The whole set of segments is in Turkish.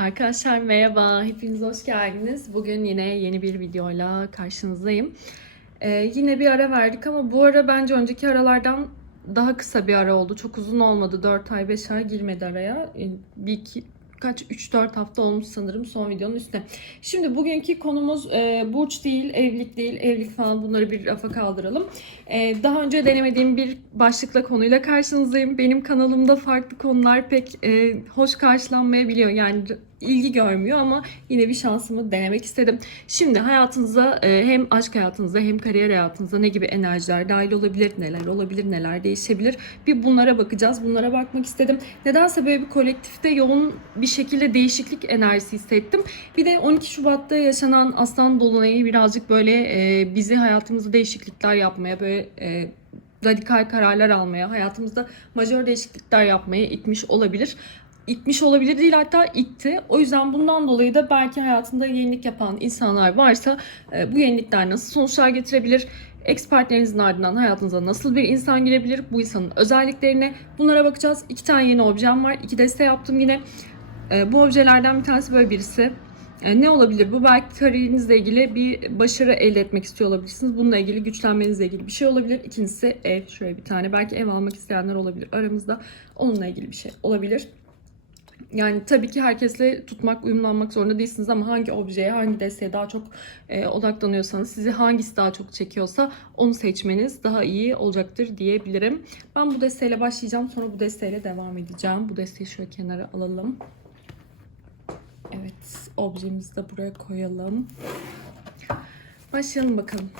Arkadaşlar merhaba, hepiniz hoş geldiniz. Bugün yine yeni bir videoyla karşınızdayım. Ee, yine bir ara verdik ama bu ara bence önceki aralardan daha kısa bir ara oldu. Çok uzun olmadı, 4 ay 5 ay girmedi araya. Ee, Bir iki, kaç 3-4 hafta olmuş sanırım son videonun üstüne. Şimdi bugünkü konumuz e, burç değil, evlilik değil, evlilik falan bunları bir rafa kaldıralım. E, daha önce denemediğim bir başlıkla konuyla karşınızdayım. Benim kanalımda farklı konular pek e, hoş karşılanmayabiliyor. Yani ilgi görmüyor ama yine bir şansımı denemek istedim. Şimdi hayatınıza e, hem aşk hayatınıza hem kariyer hayatınıza ne gibi enerjiler dahil olabilir, neler olabilir, neler değişebilir. Bir bunlara bakacağız. Bunlara bakmak istedim. Nedense böyle bir kolektifte yoğun bir şekilde değişiklik enerjisi hissettim. Bir de 12 Şubat'ta yaşanan Aslan Dolunay'ı birazcık böyle e, bizi hayatımızda değişiklikler yapmaya, böyle e, radikal kararlar almaya, hayatımızda majör değişiklikler yapmaya itmiş olabilir. İtmiş olabilir değil hatta itti. O yüzden bundan dolayı da belki hayatında yenilik yapan insanlar varsa e, bu yenilikler nasıl sonuçlar getirebilir? Ex partnerinizin ardından hayatınıza nasıl bir insan girebilir? Bu insanın özelliklerine bunlara bakacağız. İki tane yeni objem var. İki deste yaptım yine. E, Bu objelerden bir tanesi böyle birisi. E, Ne olabilir bu? Belki kariyerinizle ilgili bir başarı elde etmek istiyor olabilirsiniz. Bununla ilgili güçlenmenizle ilgili bir şey olabilir. İkincisi ev. Şöyle bir tane. Belki ev almak isteyenler olabilir aramızda. Onunla ilgili bir şey olabilir. Yani tabii ki herkesle tutmak, uyumlanmak zorunda değilsiniz ama hangi objeye, hangi desteğe daha çok e, odaklanıyorsanız, sizi hangisi daha çok çekiyorsa onu seçmeniz daha iyi olacaktır diyebilirim. Ben bu desteğiyle başlayacağım, sonra bu desteğiyle devam edeceğim. Bu desteği şöyle kenara alalım. Evet, objemizi de buraya koyalım. Başlayalım bakalım.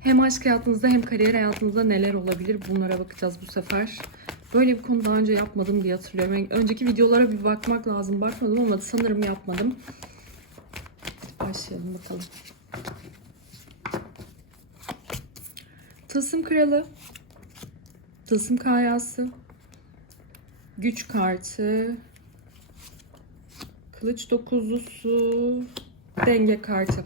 Hem aşk hayatınızda hem kariyer hayatınızda neler olabilir bunlara bakacağız bu sefer. Böyle bir konu daha önce yapmadım diye hatırlıyorum. Yani önceki videolara bir bakmak lazım. Bakmadım ama sanırım yapmadım. Başlayalım bakalım. Tılsım kralı. Tılsım kayası. Güç kartı. Kılıç dokuzlusu. Denge kartı.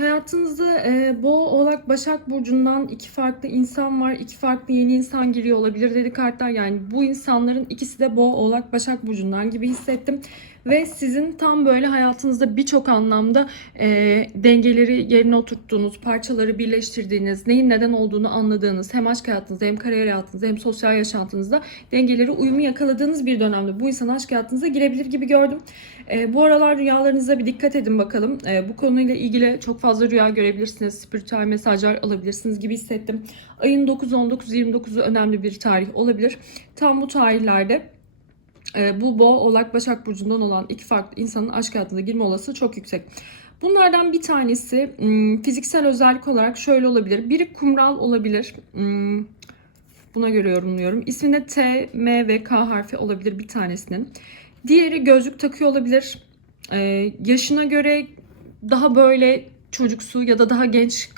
Hayatınızda e, Boğa, Oğlak, Başak Burcu'ndan iki farklı insan var. iki farklı yeni insan giriyor olabilir dedi kartlar. Yani bu insanların ikisi de Boğa, Oğlak, Başak Burcu'ndan gibi hissettim. Ve sizin tam böyle hayatınızda birçok anlamda e, dengeleri yerine oturttuğunuz, parçaları birleştirdiğiniz, neyin neden olduğunu anladığınız, hem aşk hayatınızda hem kariyer hayatınızda hem sosyal yaşantınızda dengeleri uyumu yakaladığınız bir dönemde bu insan aşk hayatınıza girebilir gibi gördüm. E, bu aralar rüyalarınıza bir dikkat edin bakalım. E, bu konuyla ilgili çok fazla rüya görebilirsiniz, spiritüel mesajlar alabilirsiniz gibi hissettim. Ayın 9, 19, 29'u önemli bir tarih olabilir. Tam bu tarihlerde bu Boğa, Oğlak, Başak Burcu'ndan olan iki farklı insanın aşk hayatına girme olasılığı çok yüksek. Bunlardan bir tanesi hmm, fiziksel özellik olarak şöyle olabilir. Biri kumral olabilir. Hmm, Buna göre yorumluyorum. İsminde T, M ve K harfi olabilir bir tanesinin. Diğeri gözlük takıyor olabilir. Ee, yaşına göre daha böyle çocuksu ya da daha genç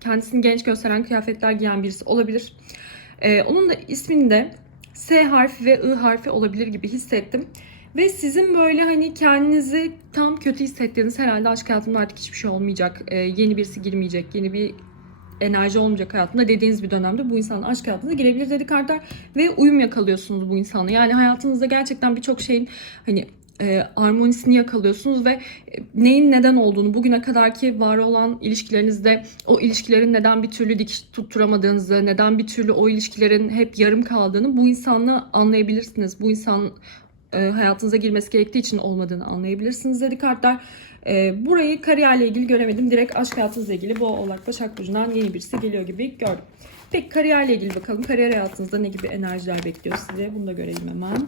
kendisini genç gösteren kıyafetler giyen birisi olabilir. Ee, onun da isminde S harfi ve I harfi olabilir gibi hissettim. Ve sizin böyle hani kendinizi tam kötü hissettiğiniz herhalde aşk hayatımda artık hiçbir şey olmayacak. Ee, yeni birisi girmeyecek. Yeni bir enerji olmayacak hayatında dediğiniz bir dönemde bu insanın aşk hayatına girebilir dedi kartlar. Ve uyum yakalıyorsunuz bu insanla. Yani hayatınızda gerçekten birçok şeyin hani e, armonisini yakalıyorsunuz ve e, neyin neden olduğunu bugüne kadarki var olan ilişkilerinizde o ilişkilerin neden bir türlü dikiş tutturamadığınızı, neden bir türlü o ilişkilerin hep yarım kaldığını bu insanla anlayabilirsiniz. Bu insan e, hayatınıza girmesi gerektiği için olmadığını anlayabilirsiniz dedi kartlar. E, burayı kariyerle ilgili göremedim. Direkt aşk hayatınızla ilgili Boğa Oğlak Başak Burcu'ndan yeni birisi geliyor gibi gördüm. Peki kariyerle ilgili bakalım. Kariyer hayatınızda ne gibi enerjiler bekliyor size? Bunu da görelim hemen.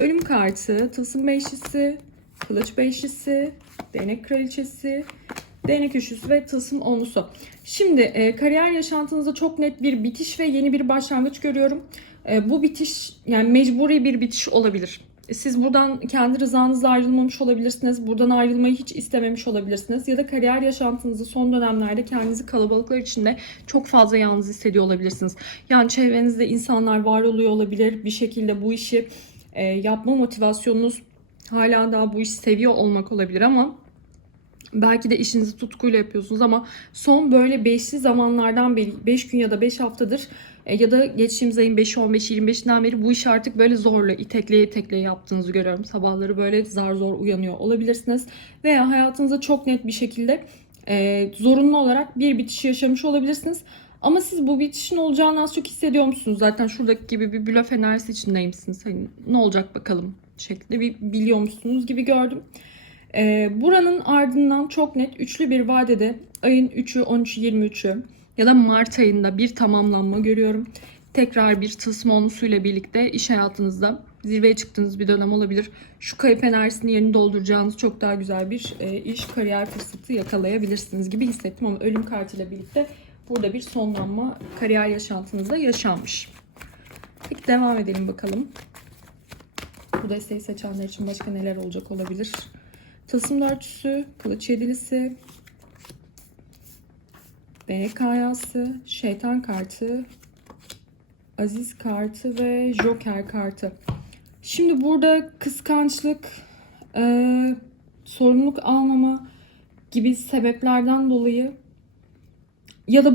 Ölüm kartı, tılsım beşlisi, kılıç beşlisi, değnek kraliçesi, değnek üçlüsü ve tılsım onlusu. Şimdi e, kariyer yaşantınızda çok net bir bitiş ve yeni bir başlangıç görüyorum. E, bu bitiş yani mecburi bir bitiş olabilir. E, Siz buradan kendi rızanızla ayrılmamış olabilirsiniz. Buradan ayrılmayı hiç istememiş olabilirsiniz. Ya da kariyer yaşantınızda son dönemlerde kendinizi kalabalıklar içinde çok fazla yalnız hissediyor olabilirsiniz. Yani çevrenizde insanlar var oluyor olabilir. Bir şekilde bu işi e, yapma motivasyonunuz hala daha bu işi seviyor olmak olabilir ama belki de işinizi tutkuyla yapıyorsunuz ama son böyle beşli zamanlardan beri 5 gün ya da 5 haftadır E, ya da geçtiğimiz ayın 5'i 15'i 25'inden beri bu işi artık böyle zorla itekleye itekleye yaptığınızı görüyorum. Sabahları böyle zar zor uyanıyor olabilirsiniz. Veya hayatınızda çok net bir şekilde e, zorunlu olarak bir bitiş yaşamış olabilirsiniz. Ama siz bu bitişin olacağını az çok hissediyor musunuz? Zaten şuradaki gibi bir blöf enerjisi içindeymişsiniz. Hani ne olacak bakalım şeklinde bir biliyor musunuz gibi gördüm. Ee, buranın ardından çok net üçlü bir vadede ayın 3'ü, 13'ü, 23'ü ya da Mart ayında bir tamamlanma görüyorum. Tekrar bir tılsım olmasıyla birlikte iş hayatınızda zirveye çıktığınız bir dönem olabilir. Şu kayıp enerjisini yerini dolduracağınız çok daha güzel bir e, iş, kariyer fırsatı yakalayabilirsiniz gibi hissettim ama ölüm kartıyla birlikte burada bir sonlanma kariyer yaşantınızda yaşanmış. Peki devam edelim bakalım. Bu desteği seçenler için başka neler olacak olabilir? Tılsım dörtüsü, kılıç yedilisi, B kayası, şeytan kartı, aziz kartı ve joker kartı. Şimdi burada kıskançlık, e, sorumluluk almama gibi sebeplerden dolayı ya da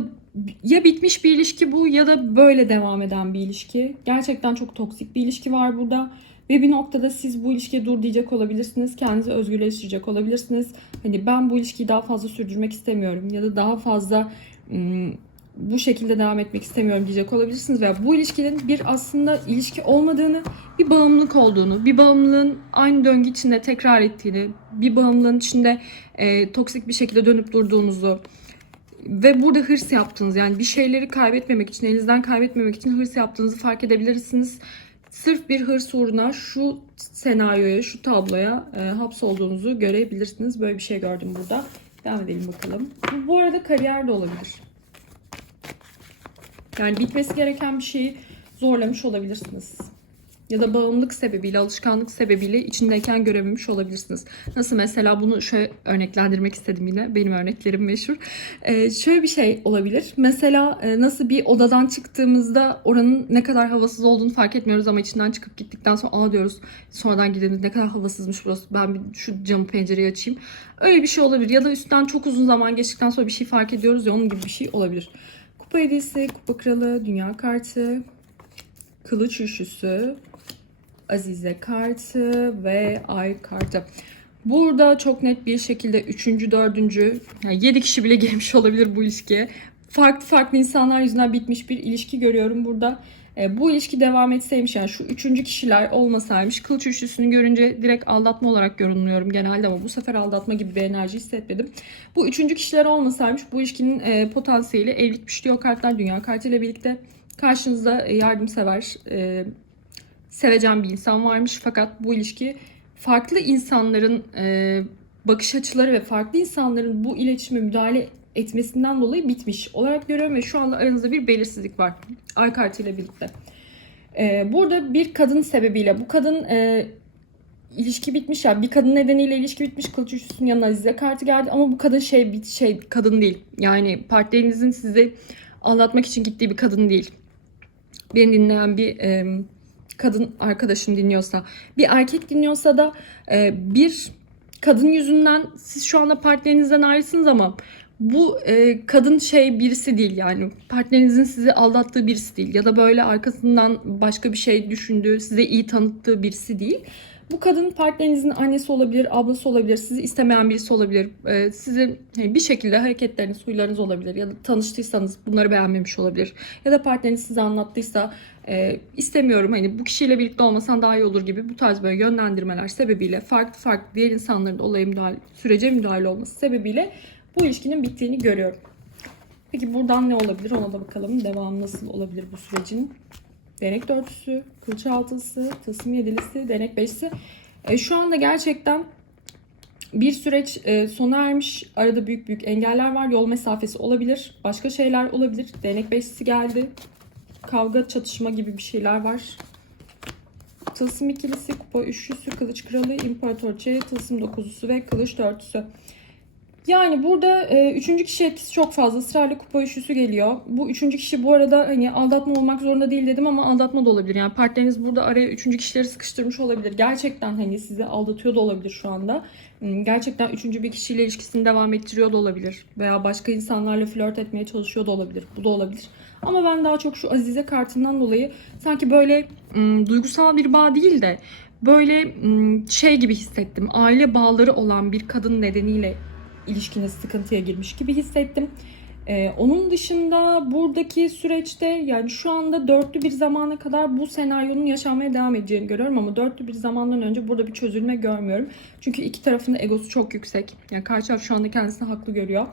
ya bitmiş bir ilişki bu ya da böyle devam eden bir ilişki. Gerçekten çok toksik bir ilişki var burada. Ve bir noktada siz bu ilişkiye dur diyecek olabilirsiniz. Kendinizi özgürleştirecek olabilirsiniz. Hani ben bu ilişkiyi daha fazla sürdürmek istemiyorum ya da daha fazla ım, bu şekilde devam etmek istemiyorum diyecek olabilirsiniz. Veya bu ilişkinin bir aslında ilişki olmadığını, bir bağımlılık olduğunu, bir bağımlılığın aynı döngü içinde tekrar ettiğini, bir bağımlılığın içinde e, toksik bir şekilde dönüp durduğunuzu, ve burada hırs yaptığınız yani bir şeyleri kaybetmemek için, elinizden kaybetmemek için hırs yaptığınızı fark edebilirsiniz. Sırf bir hırs uğruna şu senaryoya, şu tabloya e, hapsolduğunuzu görebilirsiniz. Böyle bir şey gördüm burada. Devam edelim bakalım. Bu, bu arada kariyer de olabilir. Yani bitmesi gereken bir şeyi zorlamış olabilirsiniz. Ya da bağımlılık sebebiyle, alışkanlık sebebiyle içindeyken görememiş olabilirsiniz. Nasıl mesela bunu şöyle örneklendirmek istedim yine. Benim örneklerim meşhur. Ee, şöyle bir şey olabilir. Mesela e, nasıl bir odadan çıktığımızda oranın ne kadar havasız olduğunu fark etmiyoruz ama içinden çıkıp gittikten sonra aa diyoruz sonradan gidelim ne kadar havasızmış burası. Ben bir şu camı pencereyi açayım. Öyle bir şey olabilir. Ya da üstten çok uzun zaman geçtikten sonra bir şey fark ediyoruz ya onun gibi bir şey olabilir. Kupa hediyesi, kupa kralı, dünya kartı, kılıç üçlüsü, Azize kartı ve Ay kartı. Burada çok net bir şekilde üçüncü, dördüncü, yani yedi kişi bile girmiş olabilir bu ilişkiye. Farklı farklı insanlar yüzünden bitmiş bir ilişki görüyorum burada. E, bu ilişki devam etseymiş yani şu üçüncü kişiler olmasaymış kılıç üçlüsünü görünce direkt aldatma olarak yorumluyorum genelde ama bu sefer aldatma gibi bir enerji hissetmedim. Bu üçüncü kişiler olmasaymış bu ilişkinin e, potansiyeli evlilikmiş diyor kartlar dünya kartıyla birlikte. Karşınızda e, yardımsever, e, sevecen bir insan varmış fakat bu ilişki farklı insanların e, bakış açıları ve farklı insanların bu iletişime müdahale etmesinden dolayı bitmiş olarak görüyorum ve şu anda aranızda bir belirsizlik var ay kartıyla birlikte. E, burada bir kadın sebebiyle bu kadın e, ilişki bitmiş ya bir kadın nedeniyle ilişki bitmiş kılıç üçlüsünün yanına Azize kartı geldi ama bu kadın şey bir şey kadın değil yani partnerinizin sizi aldatmak için gittiği bir kadın değil. Beni dinleyen bir e, kadın arkadaşım dinliyorsa, bir erkek dinliyorsa da e, bir kadın yüzünden siz şu anda partnerinizden ayrısınız ama bu e, kadın şey birisi değil yani partnerinizin sizi aldattığı birisi değil ya da böyle arkasından başka bir şey düşündüğü, size iyi tanıttığı birisi değil. Bu kadın partnerinizin annesi olabilir, ablası olabilir, sizi istemeyen birisi olabilir. Ee, sizi hani bir şekilde hareketleriniz, huylarınız olabilir ya da tanıştıysanız bunları beğenmemiş olabilir. Ya da partneriniz size anlattıysa e, istemiyorum hani bu kişiyle birlikte olmasan daha iyi olur gibi bu tarz böyle yönlendirmeler sebebiyle farklı farklı diğer insanların olaya müdahale, sürece müdahale olması sebebiyle bu ilişkinin bittiğini görüyorum. Peki buradan ne olabilir ona da bakalım. Devam nasıl olabilir bu sürecin? Denek dörtüsü, kılıç altısı, tılsım yedilisi, denek beşisi. E, şu anda gerçekten bir süreç e, sona ermiş. Arada büyük büyük engeller var. Yol mesafesi olabilir. Başka şeyler olabilir. Denek beşisi geldi. Kavga, çatışma gibi bir şeyler var. Tılsım ikilisi, kupa üçlüsü, kılıç kralı, imparatorçe, tılsım dokuzusu ve kılıç dörtüsü. Yani burada e, üçüncü kişi etkisi çok fazla. Israrla kupa üçlüsü geliyor. Bu üçüncü kişi bu arada hani aldatma olmak zorunda değil dedim ama aldatma da olabilir. Yani partneriniz burada araya üçüncü kişileri sıkıştırmış olabilir. Gerçekten hani sizi aldatıyor da olabilir şu anda. Gerçekten üçüncü bir kişiyle ilişkisini devam ettiriyor da olabilir. Veya başka insanlarla flört etmeye çalışıyor da olabilir. Bu da olabilir. Ama ben daha çok şu Azize kartından dolayı sanki böyle ım, duygusal bir bağ değil de böyle ım, şey gibi hissettim. Aile bağları olan bir kadın nedeniyle ilişkiniz sıkıntıya girmiş gibi hissettim. Ee, onun dışında buradaki süreçte yani şu anda dörtlü bir zamana kadar bu senaryonun yaşanmaya devam edeceğini görüyorum ama dörtlü bir zamandan önce burada bir çözülme görmüyorum. Çünkü iki tarafın egosu çok yüksek. Yani karşı taraf şu anda kendisini haklı görüyor.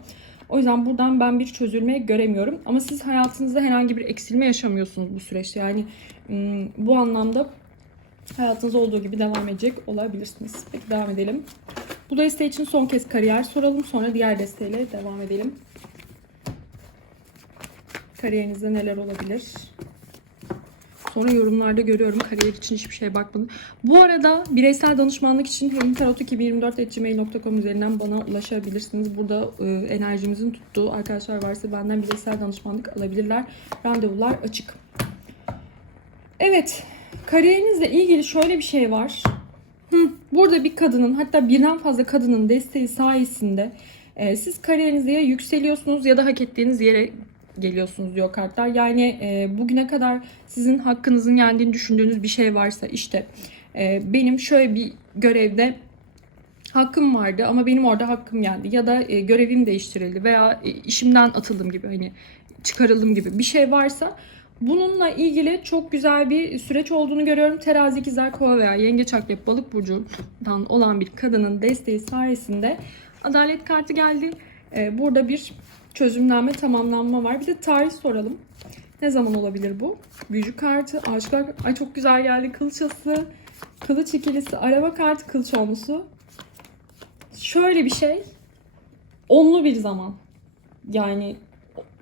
O yüzden buradan ben bir çözülme göremiyorum. Ama siz hayatınızda herhangi bir eksilme yaşamıyorsunuz bu süreçte. Yani bu anlamda hayatınız olduğu gibi devam edecek olabilirsiniz. Peki devam edelim. Bu deste için son kez kariyer soralım. Sonra diğer desteyle devam edelim. Kariyerinizde neler olabilir? Sonra yorumlarda görüyorum kariyer için hiçbir şeye bakmadım. Bu arada bireysel danışmanlık için helintarot2024.gmail.com üzerinden bana ulaşabilirsiniz. Burada e, enerjimizin tuttuğu arkadaşlar varsa benden bireysel danışmanlık alabilirler. Randevular açık. Evet, kariyerinizle ilgili şöyle bir şey var. Burada bir kadının hatta birden fazla kadının desteği sayesinde e, siz kariyerinizde ya yükseliyorsunuz ya da hak ettiğiniz yere geliyorsunuz diyor kartlar. Yani e, bugüne kadar sizin hakkınızın yendiğini düşündüğünüz bir şey varsa işte e, benim şöyle bir görevde hakkım vardı ama benim orada hakkım yendi ya da e, görevim değiştirildi veya e, işimden atıldım gibi hani çıkarıldım gibi bir şey varsa bununla ilgili çok güzel bir süreç olduğunu görüyorum. Terazi, ikizler, kova veya yengeç, akrep, balık burcundan olan bir kadının desteği sayesinde adalet kartı geldi. E, burada bir çözümlenme, tamamlanma var. Bir de tarih soralım. Ne zaman olabilir bu? Büyücü kartı, aşklar... Ay çok güzel geldi. Kılıçası, kılıç ikilisi, araba kartı, kılıç olmusu. Şöyle bir şey. Onlu bir zaman. Yani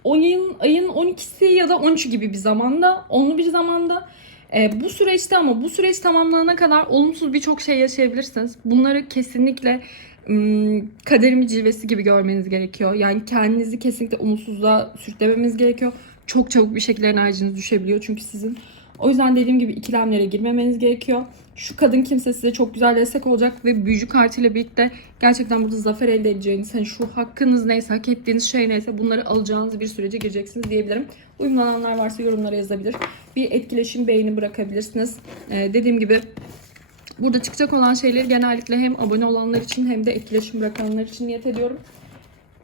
ayın, ayın 12'si ya da 13'ü gibi bir zamanda, onlu bir zamanda e, bu süreçte ama bu süreç tamamlanana kadar olumsuz birçok şey yaşayabilirsiniz. Bunları kesinlikle ım, kaderimin cilvesi gibi görmeniz gerekiyor. Yani kendinizi kesinlikle umutsuzluğa sürüklememiz gerekiyor. Çok çabuk bir şekilde enerjiniz düşebiliyor çünkü sizin. O yüzden dediğim gibi ikilemlere girmemeniz gerekiyor. Şu kadın kimse size çok güzel destek olacak ve büyücü kartıyla birlikte gerçekten burada zafer elde edeceğiniz, hani şu hakkınız neyse, hak ettiğiniz şey neyse bunları alacağınız bir sürece gireceksiniz diyebilirim. Uyumlananlar varsa yorumlara yazabilir. Bir etkileşim beğeni bırakabilirsiniz. Ee, dediğim gibi Burada çıkacak olan şeyleri genellikle hem abone olanlar için hem de etkileşim bırakanlar için niyet ediyorum.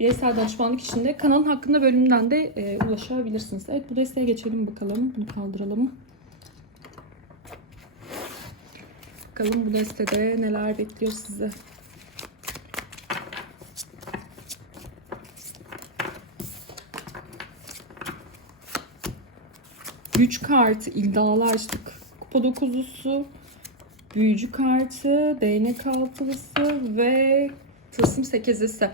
Bireysel danışmanlık için de kanalın hakkında bölümünden de e, ulaşabilirsiniz. Evet bu desteğe geçelim bakalım. Bunu kaldıralım. Bakalım bu destede neler bekliyor sizi. Güç kartı, iddialı açtık. Kupa dokuzlusu, büyücü kartı, değnek altılısı ve tılsım sekizlisi.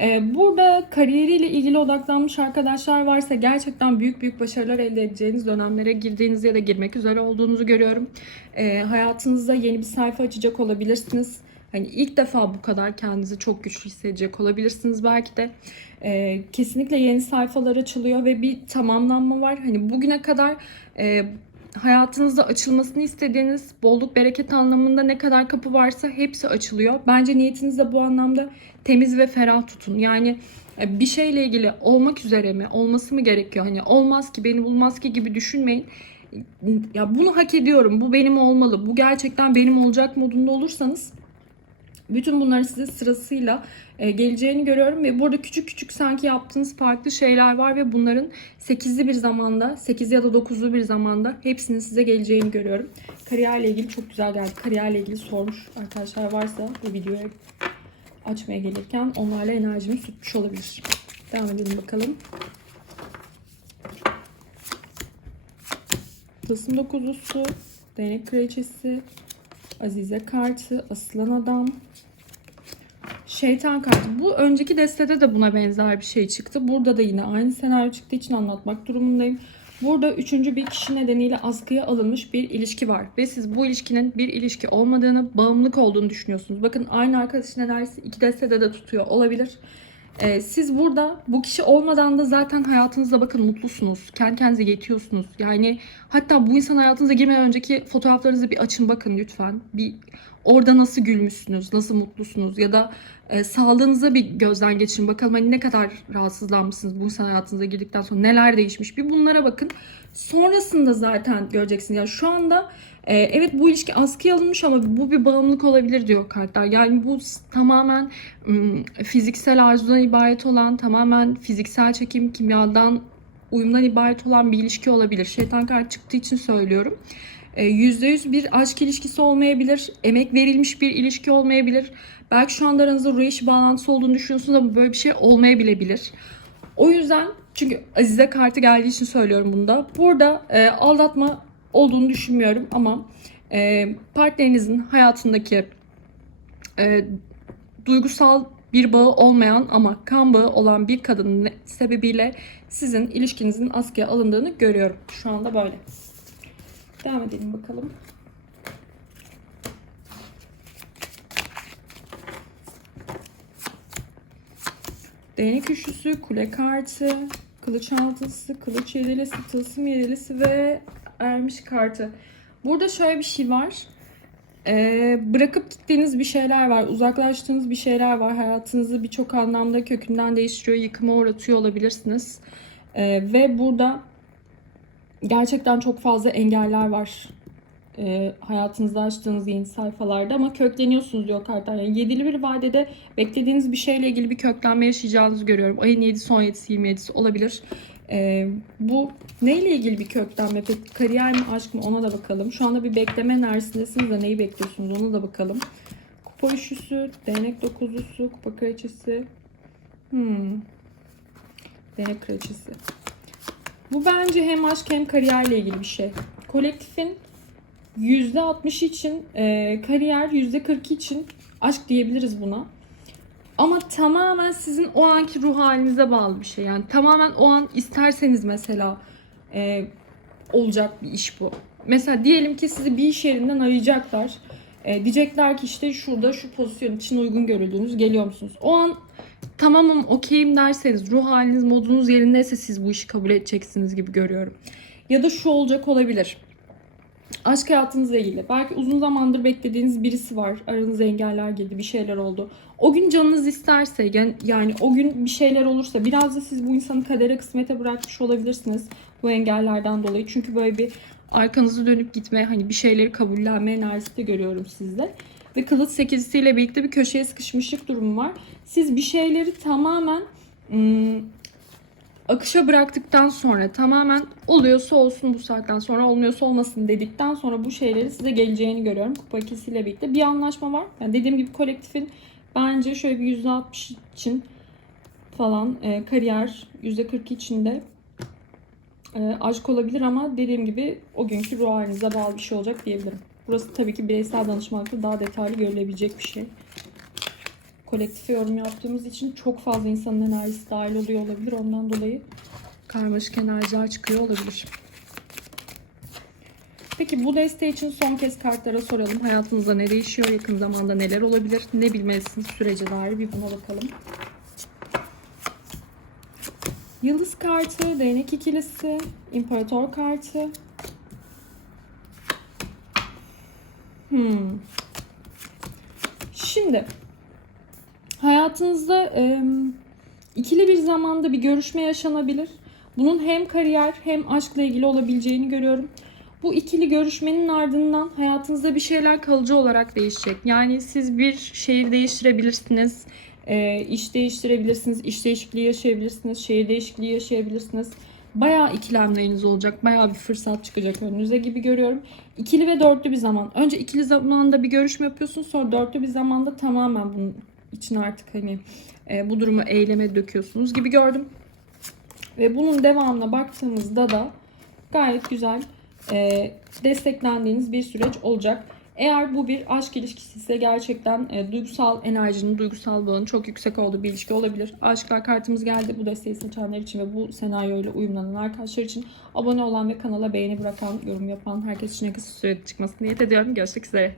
Ee, burada kariyeriyle ilgili odaklanmış arkadaşlar varsa gerçekten büyük büyük başarılar elde edeceğiniz dönemlere girdiğiniz ya da girmek üzere olduğunuzu görüyorum. Ee, hayatınızda yeni bir sayfa açacak olabilirsiniz. Hani ilk defa bu kadar kendinizi çok güçlü hissedecek olabilirsiniz belki de. Ee, kesinlikle yeni sayfalar açılıyor ve bir tamamlanma var. Hani bugüne kadar e, hayatınızda açılmasını istediğiniz bolluk bereket anlamında ne kadar kapı varsa hepsi açılıyor. Bence niyetiniz de bu anlamda temiz ve ferah tutun. Yani e, bir şeyle ilgili olmak üzere mi, olması mı gerekiyor? Hani olmaz ki, beni bulmaz ki gibi düşünmeyin. Ya bunu hak ediyorum, bu benim olmalı, bu gerçekten benim olacak modunda olursanız bütün bunları size sırasıyla e, geleceğini görüyorum ve burada küçük küçük sanki yaptığınız farklı şeyler var ve bunların 8'li bir zamanda, 8 ya da 9'lu bir zamanda hepsinin size geleceğini görüyorum. Kariyerle ilgili çok güzel geldi. Kariyerle ilgili sormuş arkadaşlar varsa bu videoyu açmaya gelirken onlarla enerjimi tutmuş olabilir. Devam edelim bakalım. Tılsım dokuzlusu, değnek kraliçesi, Azize kartı, aslan adam, şeytan kartı. Bu önceki destede de buna benzer bir şey çıktı. Burada da yine aynı senaryo çıktığı için anlatmak durumundayım. Burada üçüncü bir kişi nedeniyle askıya alınmış bir ilişki var. Ve siz bu ilişkinin bir ilişki olmadığını, bağımlılık olduğunu düşünüyorsunuz. Bakın aynı arkadaşın enerjisi iki destede de tutuyor olabilir. Ee, siz burada bu kişi olmadan da zaten hayatınızda bakın mutlusunuz. Kendi kendinize yetiyorsunuz. Yani hatta bu insan hayatınıza girmeden önceki fotoğraflarınızı bir açın bakın lütfen. Bir orada nasıl gülmüşsünüz, nasıl mutlusunuz ya da e, sağlığınıza bir gözden geçirin. Bakalım hani ne kadar rahatsızlanmışsınız bu insan hayatınıza girdikten sonra neler değişmiş. Bir bunlara bakın. Sonrasında zaten göreceksiniz. Yani şu anda e, evet bu ilişki askıya alınmış ama bu bir bağımlılık olabilir diyor kartlar. Yani bu tamamen ım, fiziksel arzudan ibaret olan, tamamen fiziksel çekim, kimyadan uyumdan ibaret olan bir ilişki olabilir. Şeytan kart çıktığı için söylüyorum. E, %100 bir aşk ilişkisi olmayabilir. Emek verilmiş bir ilişki olmayabilir. Belki şu anda aranızda ruh eşi bağlantısı olduğunu düşünüyorsunuz ama böyle bir şey olmayabilebilir. O yüzden çünkü Azize kartı geldiği için söylüyorum bunu da. Burada e, aldatma olduğunu düşünmüyorum ama e, partnerinizin hayatındaki e, duygusal bir bağı olmayan ama kan bağı olan bir kadının sebebiyle sizin ilişkinizin askıya alındığını görüyorum. Şu anda böyle. Devam edelim bakalım. Değnek üçlüsü, kule kartı, kılıç altısı, kılıç yedilisi, tılsım yedilisi ve ermiş kartı. Burada şöyle bir şey var. Ee, bırakıp gittiğiniz bir şeyler var, uzaklaştığınız bir şeyler var. Hayatınızı birçok anlamda kökünden değiştiriyor, yıkıma uğratıyor olabilirsiniz. Ee, ve burada gerçekten çok fazla engeller var. Ee, hayatınızda açtığınız yeni sayfalarda ama kökleniyorsunuz diyor kartlar. Yani yedili bir vadede beklediğiniz bir şeyle ilgili bir köklenme yaşayacağınızı görüyorum. Ayın 7'si, 17'si, 27'si olabilir. Ee, bu neyle ilgili bir köklenme? Peki kariyer mi, aşk mı? Ona da bakalım. Şu anda bir bekleme enerjisindesiniz de neyi bekliyorsunuz? Ona da bakalım. Kupa üçlüsü, değnek dokuzlusu, kupa kraliçesi. Hmm. Değnek kraliçesi. Bu bence hem aşk hem kariyerle ilgili bir şey. Kolektifin %60 için e, kariyer, %40 için aşk diyebiliriz buna. Ama tamamen sizin o anki ruh halinize bağlı bir şey. Yani tamamen o an isterseniz mesela e, olacak bir iş bu. Mesela diyelim ki sizi bir iş yerinden arayacaklar. E, diyecekler ki işte şurada şu pozisyon için uygun görüldüğünüz geliyor musunuz? O an tamamım okeyim derseniz ruh haliniz modunuz yerindeyse siz bu işi kabul edeceksiniz gibi görüyorum. Ya da şu olacak olabilir. Aşk hayatınızla ilgili. Belki uzun zamandır beklediğiniz birisi var. Aranıza engeller girdi, bir şeyler oldu. O gün canınız isterse yani, o gün bir şeyler olursa biraz da siz bu insanı kadere kısmete bırakmış olabilirsiniz bu engellerden dolayı. Çünkü böyle bir arkanızı dönüp gitme hani bir şeyleri kabullenme enerjisi de görüyorum sizde. Ve kılıç sekizisiyle birlikte bir köşeye sıkışmışlık durumu var. Siz bir şeyleri tamamen ım, akışa bıraktıktan sonra tamamen oluyorsa olsun bu saatten sonra olmuyorsa olmasın dedikten sonra bu şeyleri size geleceğini görüyorum. Kupa ikisiyle birlikte bir anlaşma var. Yani dediğim gibi kolektifin bence şöyle bir %60 için falan e, kariyer %40 içinde e, aşk olabilir ama dediğim gibi o günkü ruh halinize bağlı bir şey olacak diyebilirim. Burası tabii ki bireysel danışmanlıkta daha detaylı görülebilecek bir şey. Kolektife yorum yaptığımız için çok fazla insanın enerjisi dahil oluyor olabilir. Ondan dolayı karmaşık enerjiler çıkıyor olabilir. Peki bu deste için son kez kartlara soralım. Hayatınızda ne değişiyor? Yakın zamanda neler olabilir? Ne bilmelisiniz sürece dair bir buna bakalım. Yıldız kartı, değnek ikilisi, imparator kartı. Hmm. Şimdi hayatınızda e, ikili bir zamanda bir görüşme yaşanabilir. Bunun hem kariyer hem aşkla ilgili olabileceğini görüyorum. Bu ikili görüşmenin ardından hayatınızda bir şeyler kalıcı olarak değişecek. Yani siz bir şehir değiştirebilirsiniz, iş değiştirebilirsiniz, iş değişikliği yaşayabilirsiniz, şehir değişikliği yaşayabilirsiniz. Bayağı ikilemleriniz olacak, bayağı bir fırsat çıkacak önünüze gibi görüyorum. İkili ve dörtlü bir zaman. Önce ikili zamanda bir görüşme yapıyorsunuz, sonra dörtlü bir zamanda tamamen bunun için artık hani e, bu durumu eyleme döküyorsunuz gibi gördüm. Ve bunun devamına baktığımızda da gayet güzel e, desteklendiğiniz bir süreç olacak. Eğer bu bir aşk ilişkisi ise gerçekten e, duygusal enerjinin, duygusal bağın çok yüksek olduğu bir ilişki olabilir. Aşklar kartımız geldi. Bu desteği seçenler için ve bu senaryoyla uyumlanan arkadaşlar için abone olan ve kanala beğeni bırakan, yorum yapan herkes için kısa sürede çıkmasını niyet ediyorum. Görüşmek üzere.